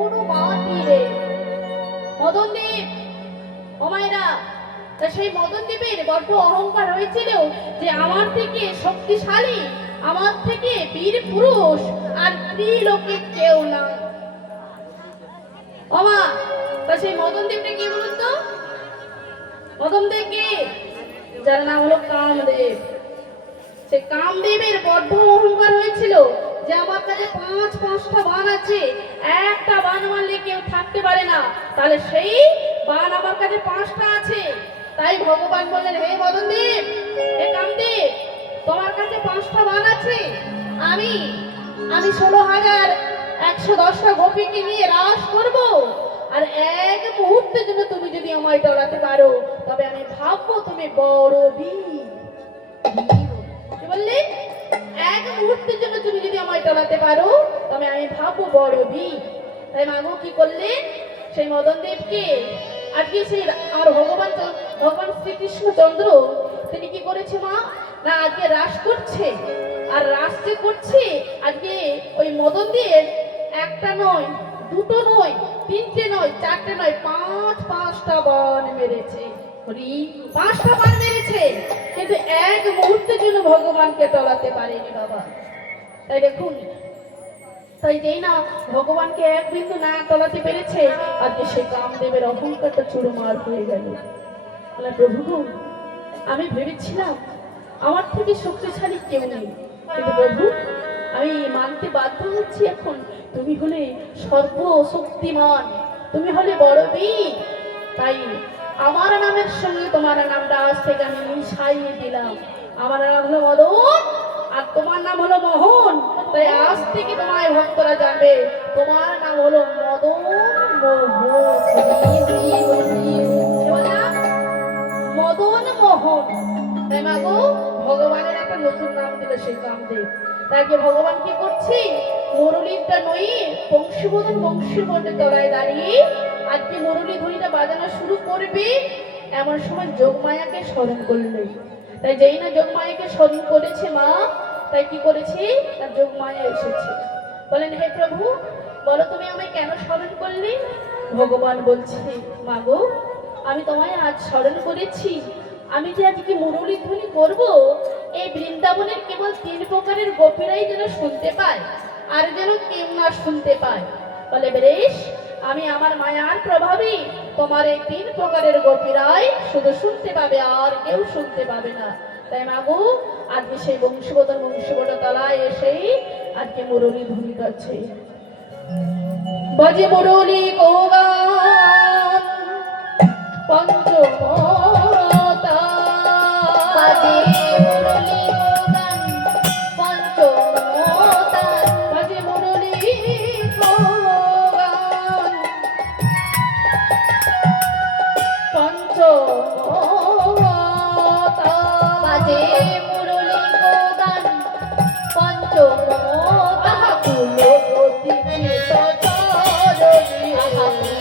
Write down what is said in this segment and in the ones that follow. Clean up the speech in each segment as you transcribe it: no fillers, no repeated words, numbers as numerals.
কখনো মাটি রে মদনদেব ওমায়রা। তা সেই মদনদেবের বড্ড অহংকার হয়েছিল যে আমার থেকে শক্তিশালী, আমার থেকে বীর পুরুষ আর ত্রিলোকে কেউ না। ওমা, তা সেই মদনদেবটা কি বলুন তো? মদনদেব কে? যার নাম হলো কামদেব। সে কামদেবের বড্ড অহংকার হয়েছিল যে আমার কাছে পাঁচটা বান আছে, একটা বান মারলে কেউ থাকতে পারে না, তাহলে সেই বান আমার কাছে 5টা আছে। তাই ভগবান বললেন, হে মদনদেব, হে কামদেব, তোমার কাছে 5টা বান আছে, আমি 16,110টা গোপীকে নিয়ে রাস করব, আর এক মুহূর্তের জন্য তুমি যদি আমায় টলাতে পারো তবে আমি ভাববো তুমি বড় বীর। কি বললে? এক মুহূর্তের জন্য তুমি যদি আমায় টলাতে পারো তবে আমি ভাববো বড় বীর। তাই মাগো কি করলেন? সেই মদনদেবকে আজকে সেই আর ভগবান শ্রীকৃষ্ণচন্দ্র তিনি কি করেছে মা? না আজকে রাস করছে, আর রাস যে করছে আজকে ওই মদনদেব একটা নয়, দুটো নয়, 3টে নয়, 4টে নয়, 5টা বান মেরেছে। 5টা বান মেরেছে, কিন্তু এক মুহূর্তের জন্য ভগবানকে টলাতে পারেনি বাবা। তাই দেখুন, তাই যেই না ভগবানকে এক বিন্দু না টলাতে পেরেছে, আজকে সে কামদেবের অহংকারটা চুরমার হয়ে গেল। প্রভু, আমি ভেবেছিলাম আমার থেকে শক্তিশালী কেউ নেই, কিন্তু প্রভু আমি মানতে বাধ্য হচ্ছি, এখন তুমি হলে সর্বশক্তিমান, তুমি হলে বড় বীর। তাই আমার নামের সঙ্গে তোমার নামটা আজ থেকে আমি মিশাইয়ে দিলাম। আমার নাম হলো মদন আর তোমার নাম হলো মোহন। তাই আজ থেকে তোমার ভক্তরা জানবে তোমার নাম হলো মদন মদন মোহন। তাই মাগো ভগবানের একটা নতুন নাম দিল সেই কামদেব। তাকে ভগবান কি করছে? মুরলীটা নই বংশীবনের তলায় দাঁড়িয়ে আজকে মুরলী ধ্বনিটা বাজানো শুরু করবে, এমন সময় যোগমায়াকে স্মরণ করলে। তাই যেই না যোগমায়াকে স্মরণ করেছে মা, তাই কি করেছে? তার যোগমায়া এসেছে, বলেন, হে প্রভু বলো তুমি আমায় কেন স্মরণ করলে? ভগবান বলছে, মাগো আমি তোমায় আজ স্মরণ করেছি, আমি যে আজকে মুরলী ধ্বনি করবো, এই বৃন্দাবনের কেবল 3 প্রকারের গোপীরাই যেন শুনতে পায়, আর যেন কেউ না শুনতে পায়। বলে, বেশ, আমি আমার মায়ার প্রভাবে তোমার এই 3 প্রকারের গোপীরাই শুধু শুনতে পাবে, আর কেউ শুনতে পাবে না। তাই মাগো আজকে সেই বংশীবট তলায় এসেই আজকে মুরলী ধ্বনি করছে। বাজে মুরলী গোগান পঞ্চমতা, বাজে মুরলী গোগান পঞ্চমতা, বাজে মুরলী গোগান পঞ্চমতা, বাজে মুরলী গোগান পঞ্চমতা। কুলপতি চিত তারণী,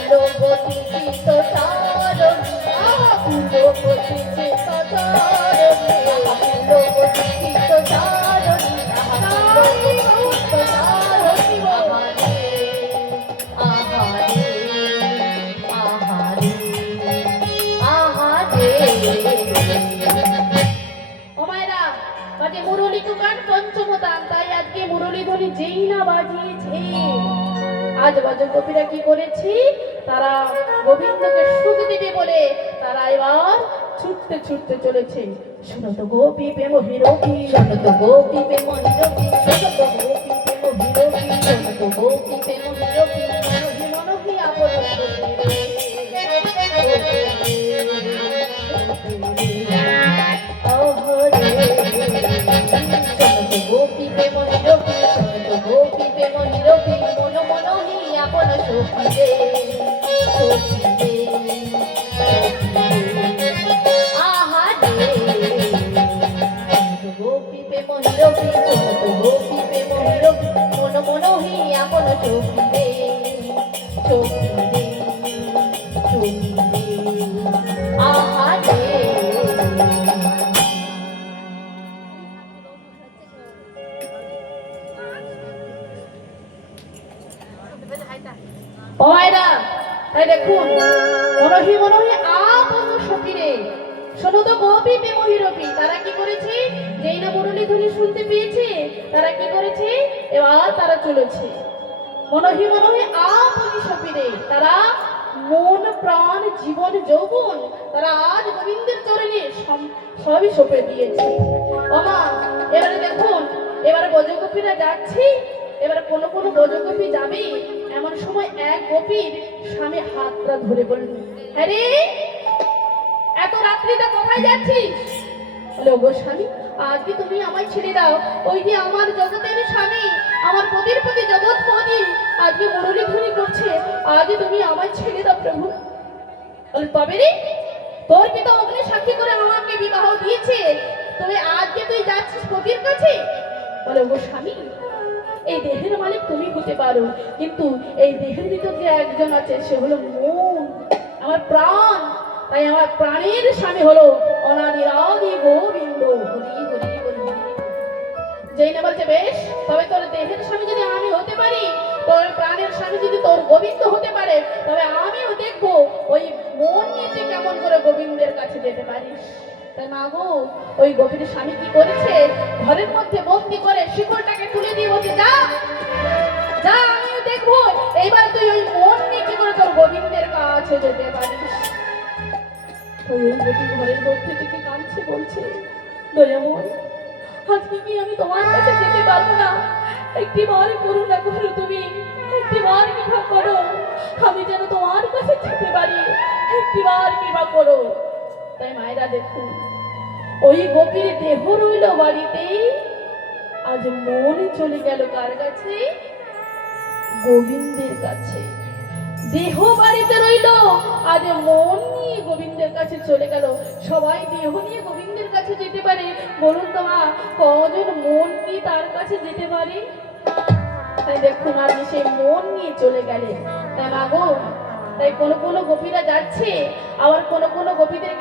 কুলপতি চিত তারণী, কুলপতি চিত তারণী, কুলপতি চিত তারণী, কুলপতি চিত তারণী। আহারে আহারে আহারে আহারে। ও মায়েরা, বাজে মুরলী গোগান পঞ্চমদান। তাই আজকে মুরলী ধ্বনি যেই না বাজিয়েছে, আজ ব্রজগোপীরা কি করেছে? তারা গোবিন্দকে সুখ দিবে বলে তারা এবার ছুটতে ছুটতে চলেছে। শোনো তো গোপী প্রেম হিরোপী, শোনো তো গোপী প্রেম হিরোপী, শোনো তো গোপী প্রেম হিরোপী, শোনো তো গোপী প্রেম হিরোপী, মনোহি মনোহি আপন গোপী প্রেম হিরোপী, শোনো তো গোপী প্রেম হিরোপী, মন মনোহি আপন সখী রে, সখী রে, আহারে। গোপী প্রেম হিরোপী, শোনো তো গোপী প্রেম হিরোপী, মন মনোহি আপন সখী রে, সখী রে, সখী রে, আহারে। ও মায়েরা, তাই দেখুন, মনহি মনহি আপন সখিরে, শোনো তো গোপী প্রেমহিরপি, তারা কি করেছে? যেই না মুরলী ধ্বনি শুনতে পেয়েছে, তারা কি করেছে? এবার তারা চলেছে মনহি মনহি আপন সখিরে, তারা মন প্রাণ জীবন যৌবন তারা আজ গোবিন্দের চরণে সবই সঁপে দিয়েছে। ওমা, এবারে দেখুন, এবারে ব্রজগোপীরা যাচ্ছে, এবারে কোনো কোনো ব্রজগোপী যাবে, এমন সময় এক গোপীর স্বামী হাতটা ধরে বলল, আরে এত রাত্রিতে কোথায় যাচ্ছিস? বলে, ওগো স্বামী, আজকে তুমি আমায় ছেড়ে দাও, ওই যে আমার জগতের স্বামী, আমার পতির প্রতি জগৎপতি আজকে মুরলী ধ্বনি করছে, আজকে তুমি আমায় ছেড়ে দাও প্রভু। বলে, তবে রে, তোর পিতা অগ্নি সাক্ষী করে আমাকে বিবাহ দিয়েছে, তবে আজকে তুই যাচ্ছিস পতির কাছে? বলে, ওগো স্বামী, এই দেহের মালিক তুমি হতে পারো, কিন্তু এই দেহের ভিতর যে একজন আছে, সে হলো মন, আমার প্রাণ। তাই আমার প্রাণের স্বামী হলো অনাদিরাদি গোবিন্দ। হরি হরি হরি। যেই না বলছে, বেশ, তবে তোর দেহের স্বামী যদি আমি হতে পারি, তোর প্রাণের স্বামী যদি তোর গোবিন্দ হতে পারে, তবে আমিও দেখবো ওই মন নিতে কেমন করে গোবিন্দের কাছে যেতে পারিস। তাই মা গো, ওই গোপীর স্বামী কি করেছে? ঘরের মধ্যে বন্দি করে শিকড়টাকে তুলে দিয়ে বলছে, যা যা, আমিও দেখবো এইবার তুই ওই মন নিয়ে কি করে তোর গোবিন্দের কাছে যেতে পারিস। ওই গোপী ঘরের মধ্যে থেকে কাঁদছে, বলছে, দয়াময়, আজকে কি আমি তোমার কাছে যেতে পারবো না? একটি বার করুণা করো, তুমি একটি বার কৃপা করো, আমি যেন তোমার কাছে যেতে পারি, একটি বার কৃপা করো। তাই মায়েরা দেখুন, ওই গোপীর দেহ রইল বাড়িতে, আজ মন চলে গেল কার কাছে? গোবিন্দের কাছে। দেহ বাড়িতে রইল, আজ মন নিয়ে গোবিন্দের কাছে চলে গেল। সবাই দেহ নিয়ে গোবিন্দের কাছে যেতে পারে, বলুন তো মা, কজন মন নিয়ে তার কাছে যেতে পারে? তাই দেখুন, আজ সেই মন নিয়ে চলে গেলে। তাই মা গো, তাই কোনো কোনো গোপীরা যাচ্ছে, আবার কোনো কোনো গোপীদের